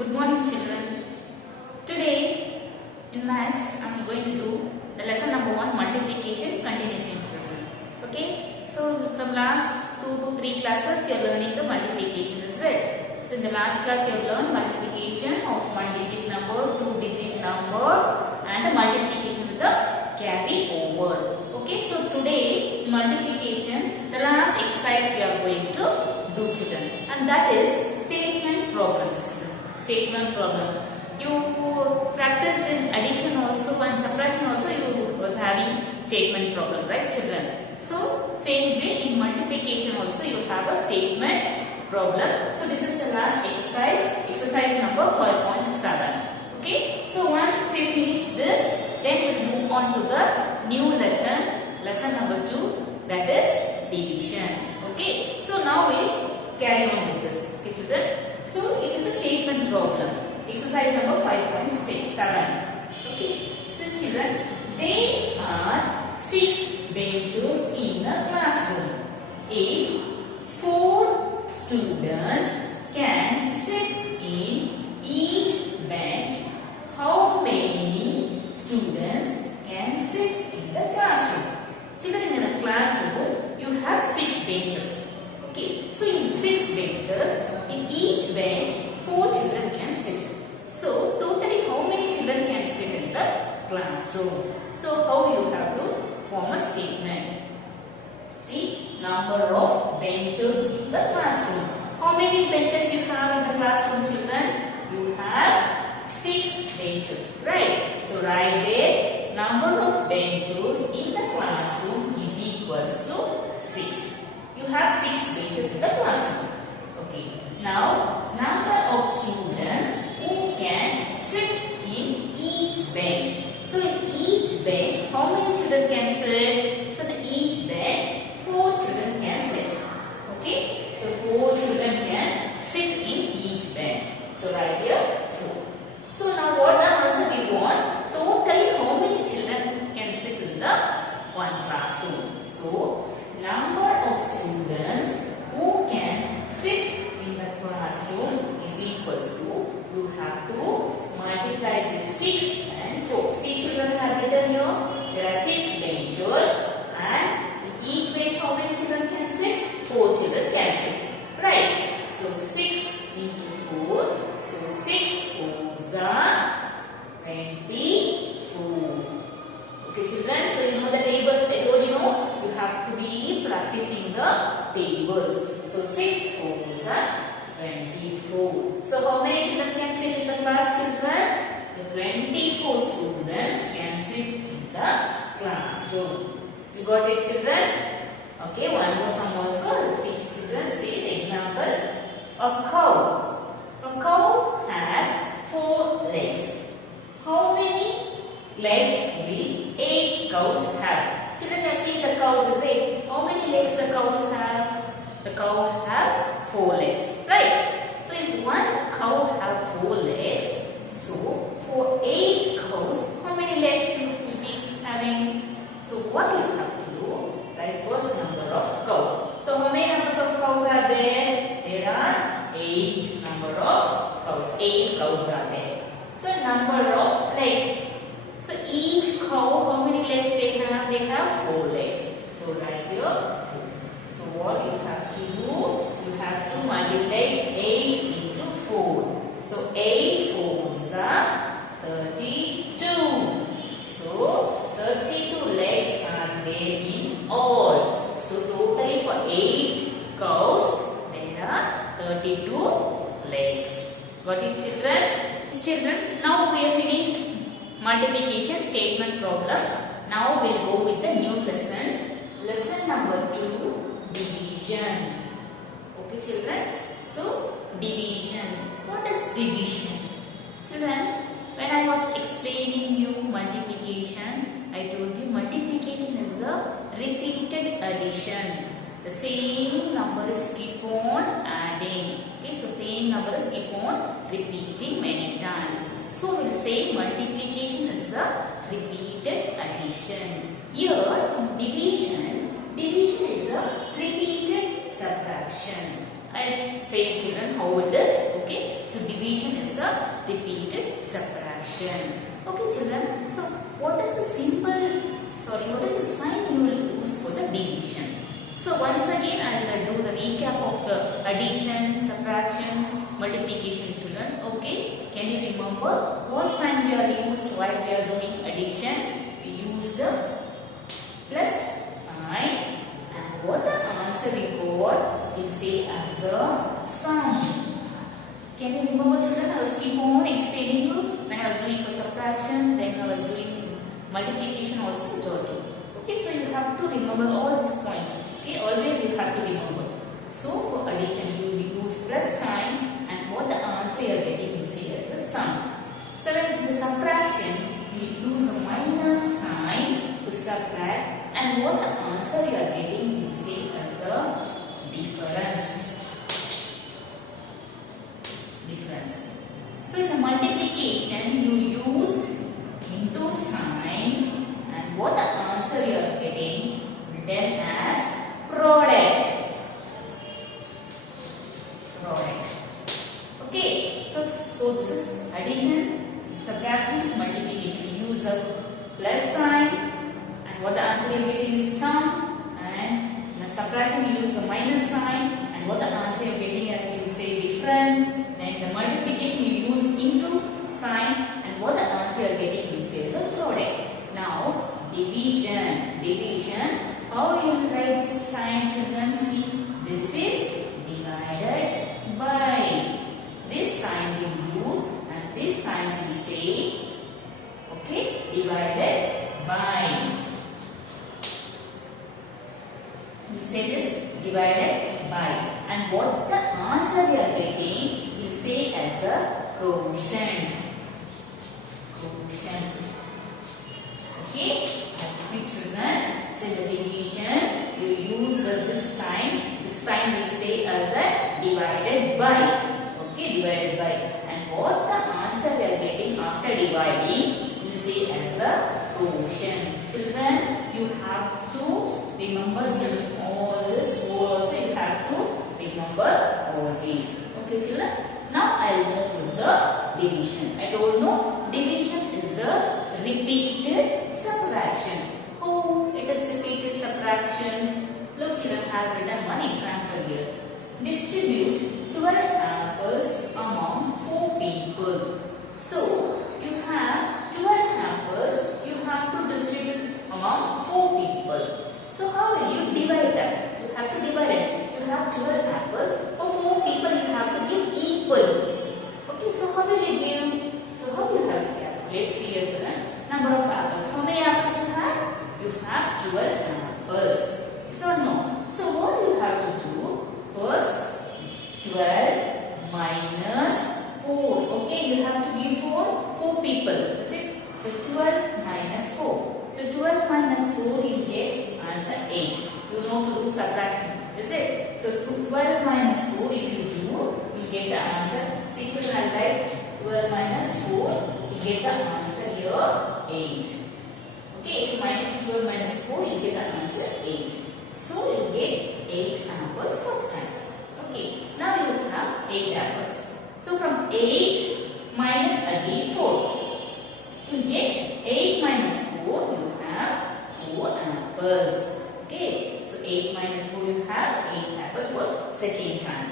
Good morning, children. Today in maths, I am going to do the lesson number 1, multiplication continuation, children. Okay. So from last 2 to 3 classes, you are learning the multiplication. Is it? So in the last class, you have learned multiplication of 1-digit number, 2-digit number, and the multiplication with the carry over. Okay. So today multiplication, the last exercise we are going to do, children, and that is statement problems. Statement problems. You practiced in addition also and subtraction also. You was having statement problem, right, children? So same way in multiplication also you have a statement problem. So this is the last exercise. Exercise number 5.7. Okay. So once we finish this, then we'll move on to the new lesson. Lesson number 2, that is division. Okay. So now we'll carry on with this. Okay, children. So it is a statement problem. Exercise number 5.67. Okay. So children, there are 6 benches in a classroom. If 4 students can sit in each bench, how many students can sit in the classroom? Children, in a classroom, you have 6 benches. Okay. So in 6 benches, in each bench, 4 children can sit. So totally how many children can sit in the classroom? So how you have to form a statement? See, number of benches in the classroom. How many benches you have in the classroom, children? You have 6 benches, right? So write there, number of benches in the classroom is equals to 6. You have 6 benches in the classroom. Okay. Now, number of students who can sit in each bench. So in each bench, how many children can sit? So in each bench, 4 children can sit. Okay. So 4 children can sit in each bench. So right here, 4. So now what the answer we want? Totally how many children can sit in the one classroom? So number of students who can sit in the classroom is equals to, you have to multiply this 6 and 4. See, children, have written here, there are 6 benches and in each bench how many children can sit? 4 children can sit. Right. So 6 into 4. So 6 4s are 24. Okay, children. So you know the tables. I told you have to be practicing the tables. So 6 4s are 24. So how many children can sit in the class, children? So 24 students can sit in the classroom. You got it, children? Okay, one more sum also. I will teach children. See the example. A cow. A cow has 4 legs. How many legs will 8 cows have? Children, you see the cows is 8. How many legs the cows have? The cow have 4 legs, right? So if one cow have 4 legs, so for 8 cows, how many legs you will be having? So what you have to do? Write first number of cows. So how many numbers of cows are there? There are 8 number of cows. 8 cows are there. So number of legs. So each cow, how many legs they have? They have 4 legs. So write here 4. So what you have to do? You have to multiply 8 into 4. So 8 4s are 32. So 32 legs are there in all. So totally for 8 cows, there are 32 legs. Got it, children? Children, now we have finished multiplication statement problem. Now we'll go with the new lesson. Lesson number 2, division. Okay, children. So division. What is division? Children, when I was explaining you multiplication, I told you multiplication is a repeated addition. The same numbers keep on adding. Okay, so same numbers keep on repeating many times. So we'll say multiplication is a repeated addition. Here division is a repeated subtraction. I'll say, children, how it is. Okay, so division is a repeated subtraction. Okay children, so what is the sign you will use for the division? So once again I will do the recap of the addition, subtraction, multiplication children. Okay, can you remember what sign we are used while we are doing addition? We use the plus sign, and what the answer we got we'll say as a sum. Can you remember children? I was keep on explaining you when I was doing for subtraction, then I was doing multiplication also jotting. Okay, so you have to remember all this point. Okay, always you have to remember. So for addition you will use plus sign, and what the answer you are getting you say as a sum. So when the subtraction you will use a minus sign to subtract, and what the answer you are getting you say as a difference. So in the multiplication you use into sign, and what the answer you are getting written as product. Okay, so this is addition, subtraction, multiplication. You use a plus sign, and what the answer you are getting is sum, and in the subtraction you use the minus sign, and what the answer you are getting as you say difference. Then the multiplication you use into sign, and what the answer you are getting you say the product. Now division. How you will write this sign children? See, this is divided by. This sign will use, and this sign will say, okay, divided by. You say this divided by, and what the answer you are getting will say as a quotient. Okay, I repeat children. So in the division you use this sign. This sign will say as a divided by. Okay, divided by, and what the answer we are getting after dividing will say as a quotient. Children, you have to remember children all this. Also you have to remember all these. Okay children. Now I will move to the division. I don't know, division is a repeated subtraction. Oh, it is repeated subtraction. Look children, I have written one example here. Distribute 12 apples among 4 people. So you have 12 apples, you have to distribute among 4 people. So how will you divide that? You have to divide it. You have 12 apples. For 4 people you have to give equal. Okay, so how will you give? So how you have to calculate? See here children. Number of apples. How many apples you have? You have 12 apples. Yes or no? So what you have to do? First 12 minus 4. Okay, you have to give for 4 people. Is it? So 12 minus 4. So 12 minus 4 you get answer 8. You know to do subtraction. Is it? So 12 minus 4 if you do, you get the answer. See children, I write 12 minus 4. You get the answer here 8. Okay, if you minus 12 minus 4, you get the answer 8. So you get 8 apples first time. Okay, now you have 8 apples. So from 8 minus again 4. You get 8 minus 4, you have 4 apples. Okay, so 8 minus 4, you have 8 apples for second time.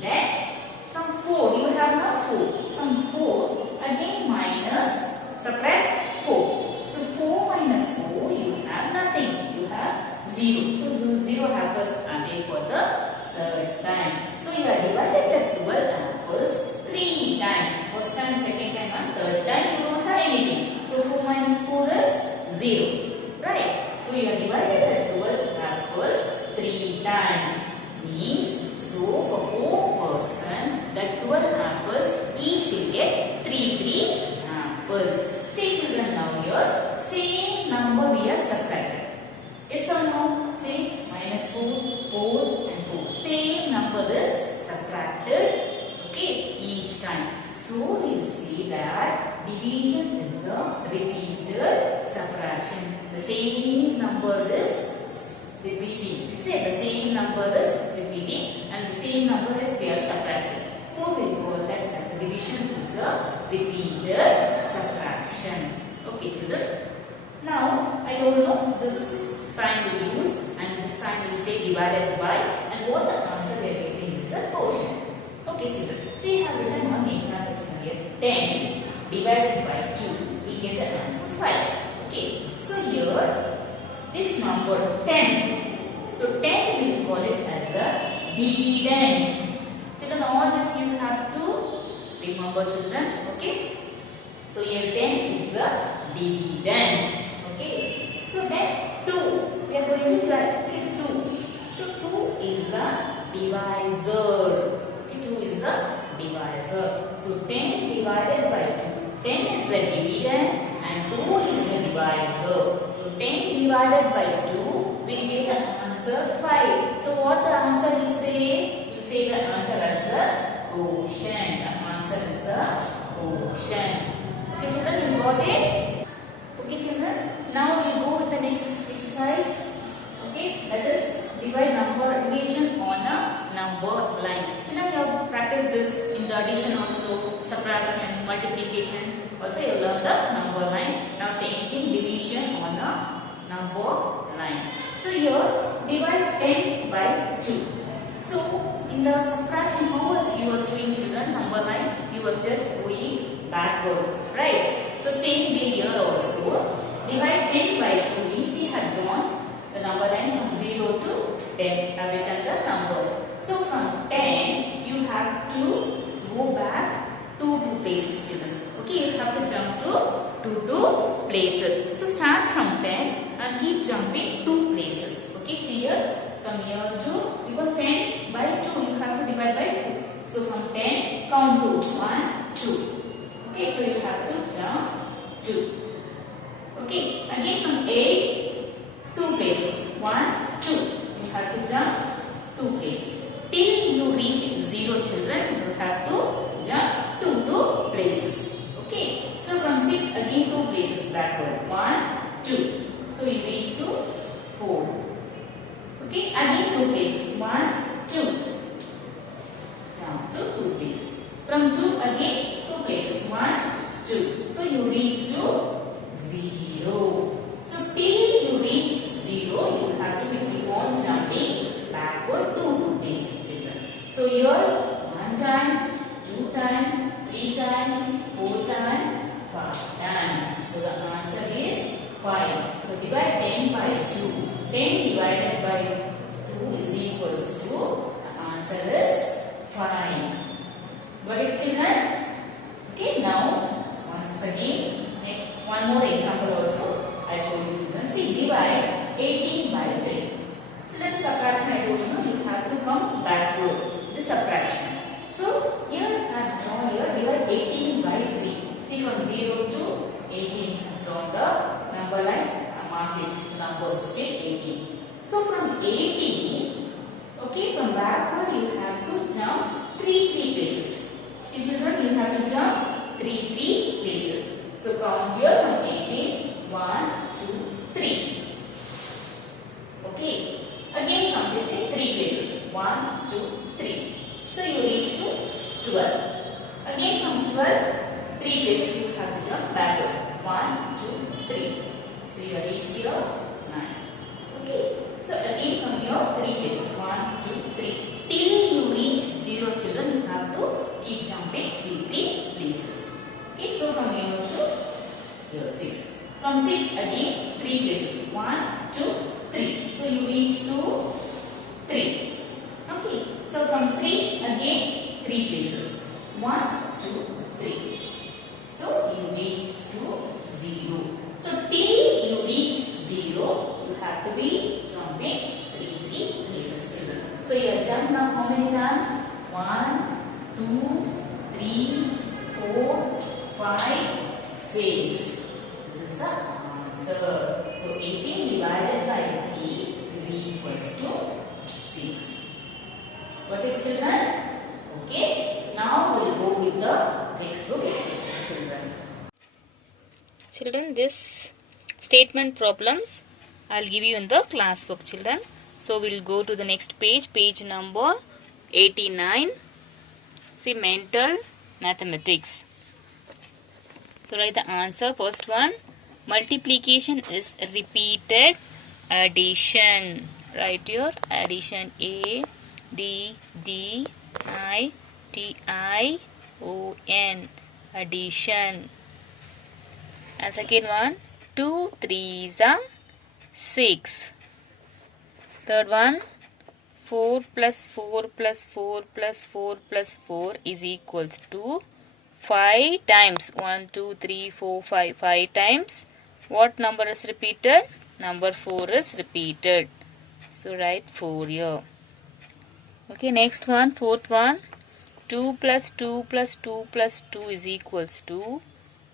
Then from 4, you have now 4. From 4, again minus, subtract 4. So 4 minus 4, you have nothing. You have 0. So 0 apples are there for the third time. So you have divided the 12 apples 3 times. First time, second time and third time you don't have anything. So 4 minus 4 is 0. Right? So you have divided the 12 apples 3 times. Means, so for 4 person, the 12 apples each will get 3 apples. Say children, now here same number we are subtracted. Yes or no? Say minus 4, 4 and 4. Same number is subtracted, okay, each time. So we will see that division is a repeated subtraction. The same number is repeating. Say the same number is repeating and the same number is we are subtracting. So we will call that as a division. division is a repeated subtraction. Okay, children. Now, I told you this sign will use and this sign will say divided by, and what the answer we are getting is a quotient. Okay, children. See, I have written one example here. 10 divided by 2, we get the answer 5. Okay, so here this number 10. So 10 we will call it as a dividend. Children, all this you have to remember, children. Okay. So here 10 is a dividend. Okay. So then 2. We are going to write 2. So 2 is a divisor. Okay, 2 is a divisor. So 10 divided by 2. 10 is a dividend and 2 is a divisor. So 10 divided by 2 will give the answer 5. So what the answer will say? Will say the answer as a quotient. The answer is a quotient. Okay, children, you got it? Okay, children. Now we will go with the next exercise. Okay, let us divide number division on a number line. Children, you have practiced this in the addition also, subtraction, multiplication. Also, you learn the number line. Now, same thing, division on a number line. So here, divide 10 by 2. So, in the subtraction, how was you was doing, children? Number line, you was just going backward, right? So, same way here also. Divide 10 by 2 means he had drawn the number line from 0 to 10. Have written the numbers. So, from 10, you have to go back 2 places, children. Okay, you have to jump to 2 places. So, start from 10 and keep jumping 2 places. Okay, see here. From here to, because 10 by 2 you have to divide by 2. So from 10 count to 1, 2. Okay, so you have to jump 2. Okay, again from 8, 2 places. 1, 2. You have to jump 2 places. Till you reach 0, children, you have to jump 2 places. Okay, so from 6 again 2 places backward. 1, 2. So you reach to 4. Okay, again 2 places. 1, 2. Jump to 2 places. From 2 again 2 places. 1, 2. So you reach to 0. So till you reach 0, you have to keep on jumping backward 2 places, children. So here 1 time, 2 time, 3 time, 4 time, 5 time. So the answer is 5. So divide 10 by 2. 10 divided by 2 is equals to, the answer is 5. Got it, children? Okay, now once again, one more example also I show you, children. See, divide 18 by 3. Children, subtraction I told you have to come backward, the subtraction. So here I have drawn here, divide 18 by 3. See, from 0 to 18 I have drawn the number line. Mark it, numbers, okay, 18. So from 18, okay, from backward you have to jump 3 places. See, children, you have to jump 3 places. So count here from 18, 1, 2, 3. Okay, again from 15, 3 places. 1, 2, 3. So you reach to 12. Again from 12, 3 places you have to jump backward. 1, 2, 3. So you reach here 9. Okay. So again from here 3 places. 1, 2, 3. Till you reach 0, children, you have to keep jumping 3 places. Okay. So from here to here 6. From 6 again 3 places. 1, 2, 3. So you reach to 3. Okay. So from 3 again 3 places. 1, 2, 3. So you reach to 0. So till you reach 0, you have to be jumping 3 places, children. So you jump now how many times? 1, 2, 3, 4, 5, 6. This is the answer. So 18 divided by 3 is equals to 6. Got it, children? Okay. Now we will go with the textbook exercise, children. Children, this statement problems I'll give you in the class book, children. So we'll go to the next page, page number 89. See, mental mathematics. So write the answer. First one, multiplication is repeated addition. Write your addition. A D D I T I O N, addition. And second one, 2 3s are 6. Third one, 4 plus 4 plus 4 plus 4 plus 4 is equals to 5 times 1 2 3 4 5. 5 times what number is repeated? Number 4 is repeated. So write 4 here. Okay, next one, fourth one, 2 plus 2 plus 2 plus 2 is equals to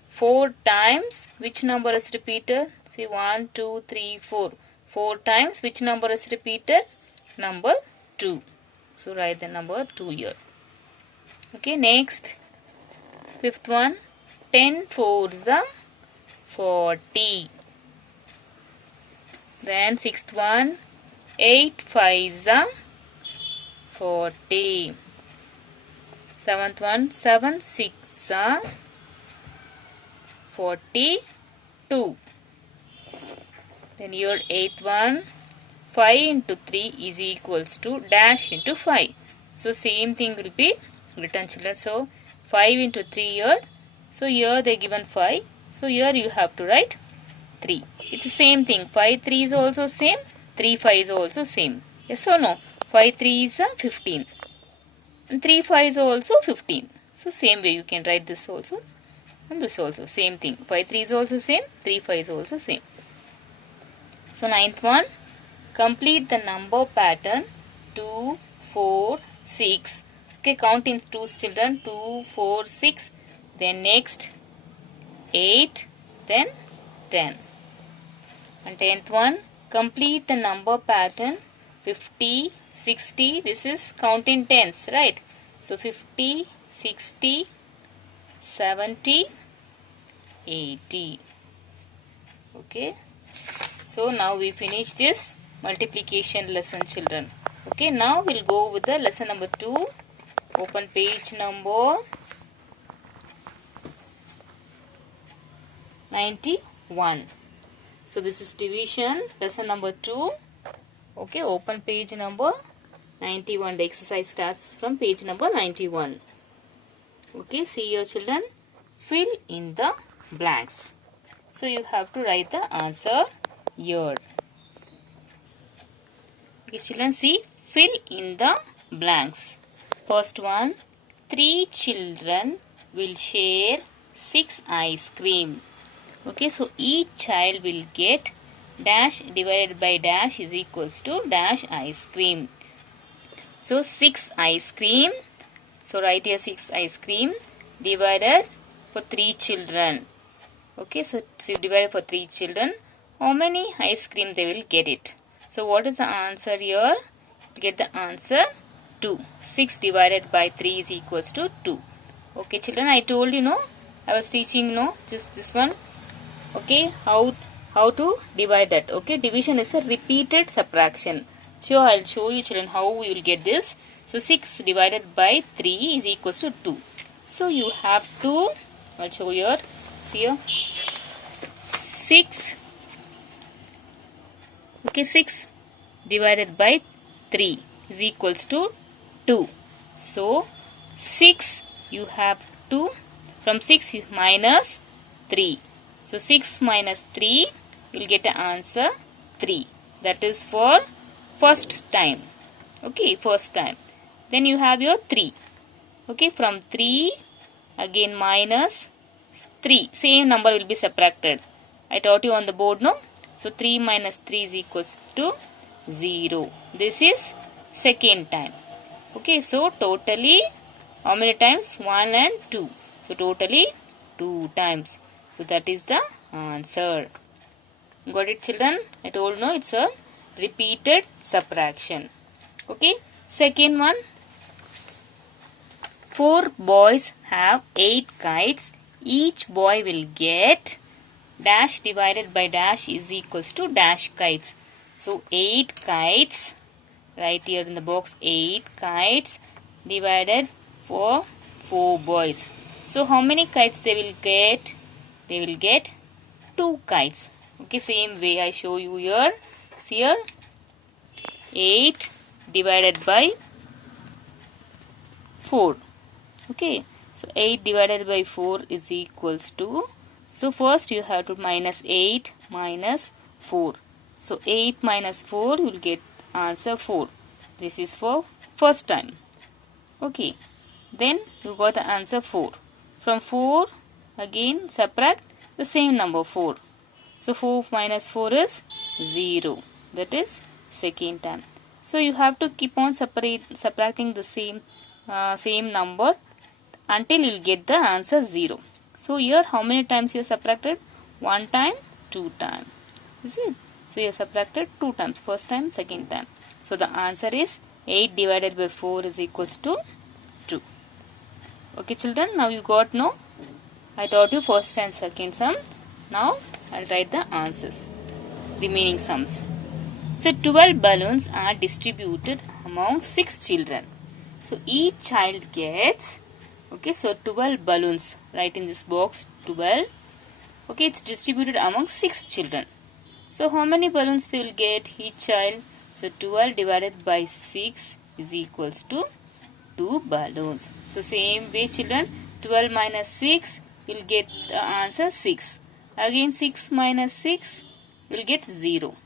4 times which number is repeated? See, 1 2 3 4. 4 times which number is repeated? Number 2. So write the number 2 here. Okay, next, fifth one, 10 4s are 40. Then sixth one, 8 5s are 40. Seventh one, 7 6s are 42. Then your eighth one, 5 into 3 is equals to dash into 5. So same thing will be written, children. So 5 into 3 here. So here they given 5. So here you have to write 3. It's the same thing. 5 3 is also same. 3 5 is also same. Yes or no? 5 3 is 15. And 3 5 is also 15. So same way you can write this also. And this also same thing. 5 3 is also same. 3 5 is also same. So ninth one, complete the number pattern 2 4 6. Okay, count in twos, children. 2 4 6. Then next 8. Then 10. And 10th one, complete the number pattern 50 60. This is count in tens, right? So 50 60 70 80. Okay. So now we finish this multiplication lesson, children. Okay, now we'll go with the lesson number 2. Open page number 91. So this is division, lesson number 2. Okay, open page number 91. The exercise starts from page number 91. Okay, see your children. Fill in the blanks. So you have to write the answer here. Okay, children, see, fill in the blanks. First one, 3 children will share 6 ice cream. Okay, so each child will get dash divided by dash is equals to dash ice cream. So 6 ice cream. So write here 6 ice cream divided for 3 children. Okay, so divided for 3 children. How many ice cream they will get it? So what is the answer here? Get the answer 2. 6 divided by 3 is equals to 2. Okay, children, I told you, no, I was teaching, no, just this one. Okay, how to divide that. Okay, division is a repeated subtraction. So I'll show you, children, how we will get this. So 6 divided by 3 is equals to 2. So you have to, I'll show you here. See here. 6. Okay, 6 divided by 3 is equals to 2. So 6 you have to, from 6 you minus 3. So 6 minus 3, you will get an answer 3. That is for first time. Okay, first time. Then you have your 3. Okay, from 3 again minus 3. Same number will be subtracted. I taught you on the board, no? So 3 minus 3 is equals to 0. This is second time. Okay, so totally how many times? 1 and 2. So totally 2 times. So that is the answer. Got it, children? I told, no, it's a repeated subtraction. Okay, second one. 4 boys have 8 kites. Each boy will get dash divided by dash is equals to dash kites. So 8 kites, right here in the box, 8 kites divided for 4 boys. So how many kites they will get? They will get 2 kites. Okay, same way I show you here. See here, 8 divided by 4. Okay, so 8 divided by 4 is equals to, so first you have to minus 8 minus 4. So 8 minus 4, you will get answer 4. This is for first time. Okay, then you got the answer 4. From 4 again subtract the same number 4. So 4 minus 4 is 0. That is second time. So you have to keep on subtracting the same number until you will get the answer 0. So here how many times you have subtracted? 1 time, 2 time. Is it? So you have subtracted 2 times. First time, second time. So the answer is 8 divided by 4 is equals to 2. Okay children, now you got no? I taught you first and second sum. Now I'll write the answers. Remaining sums. So 12 balloons are distributed among 6 children. So each child gets, okay, so 12 balloons. Write in this box 12. Okay, it's distributed among 6 children. So how many balloons they will get each child? So 12 divided by 6 is equals to 2 balloons. So same way children, 12 minus 6 will get the answer 6. Again 6 minus 6 will get 0.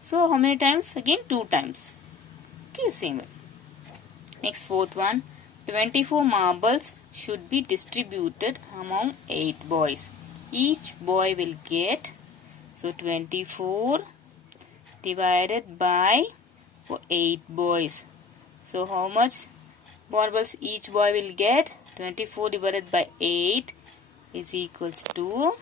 So how many times? Again 2 times. Okay, same way. Next fourth one, 24 marbles should be distributed among 8 boys. Each boy will get, so 24 divided by 8 boys. So how much marbles each boy will get? 24 divided by 8 is equals to,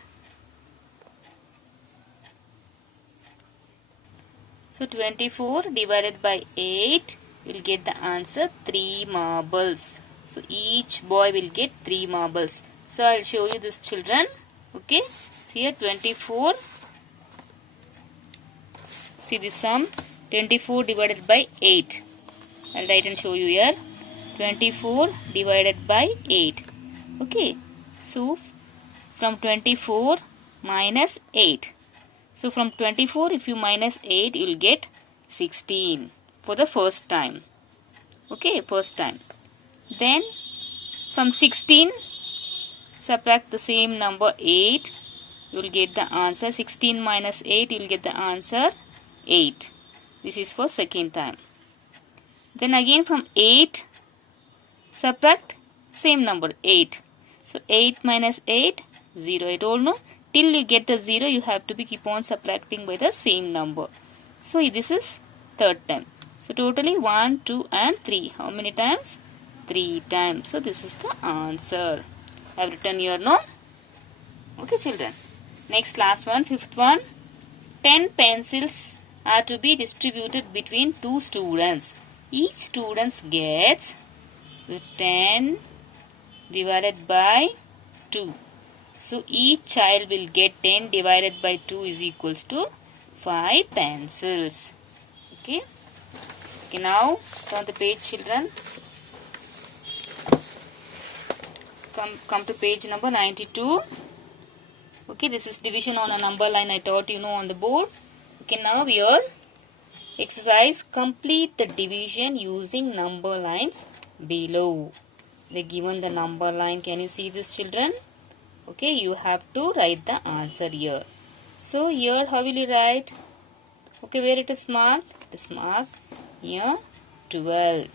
so 24 divided by 8 will get the answer 3 marbles. So each boy will get 3 marbles. So I'll show you this children. Okay, see here 24. See this sum, 24 divided by 8. I'll write and show you here. 24 divided by 8. Okay, so from 24 minus 8. So from 24 if you minus 8 you will get 16 for the first time. Okay, first time. Then from 16 subtract the same number 8. You will get the answer 16 minus 8. You will get the answer 8. This is for second time. Then again from 8 subtract same number 8. So 8 minus 8, 0. I told no. Till you get the 0 you have to be keep on subtracting by the same number. So this is third time. So totally 1, 2 and 3. How many times? 3 times. So this is the answer. I have written here no? Okay children. Next last one, fifth one. 10 pencils are to be distributed between 2 students. Each student gets, so 10 divided by 2. So each child will get 10 divided by 2 is equals to 5 pencils. Okay. Okay, now turn the page children. Come to page number 92. Okay, this is division on a number line I taught you know on the board. Okay, now here exercise, complete the division using number lines below. They given the number line. Can you see this children? Okay, you have to write the answer here. So here how will you write? Okay, where it is marked? It is marked here 12.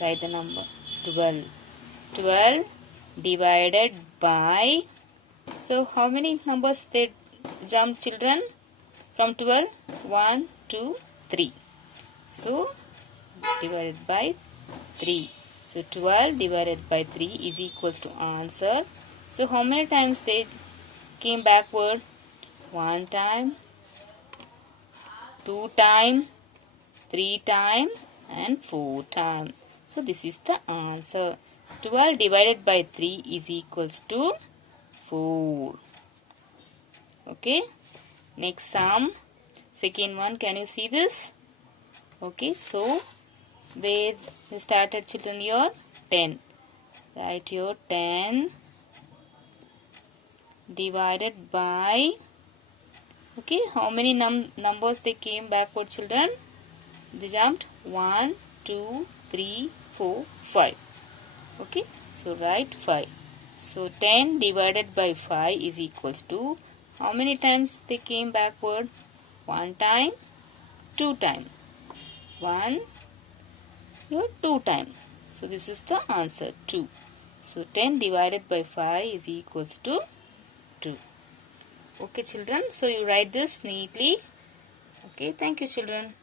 Write the number 12. 12 divided by, so how many numbers they jump children? From 12, 1, 2, 3. So divided by 3. So 12 divided by 3 is equals to answer. So how many times they came backward? 1 time, 2 time, 3 time and 4 time. So this is the answer. 12 divided by 3 is equals to 4. Okay. Next sum. Second one. Can you see this? Okay. So where we started children here? 10. Write your 10 divided by, okay, how many numbers they came backward, children? They jumped 1, 2, 3, 4, 5. Okay, so write 5. So 10 divided by 5 is equals to, how many times they came backward? 1 time, 2 time. 1, 2 time. So this is the answer, 2. So 10 divided by 5 is equals to 2. Okay children, so you write this neatly. Okay, thank you children.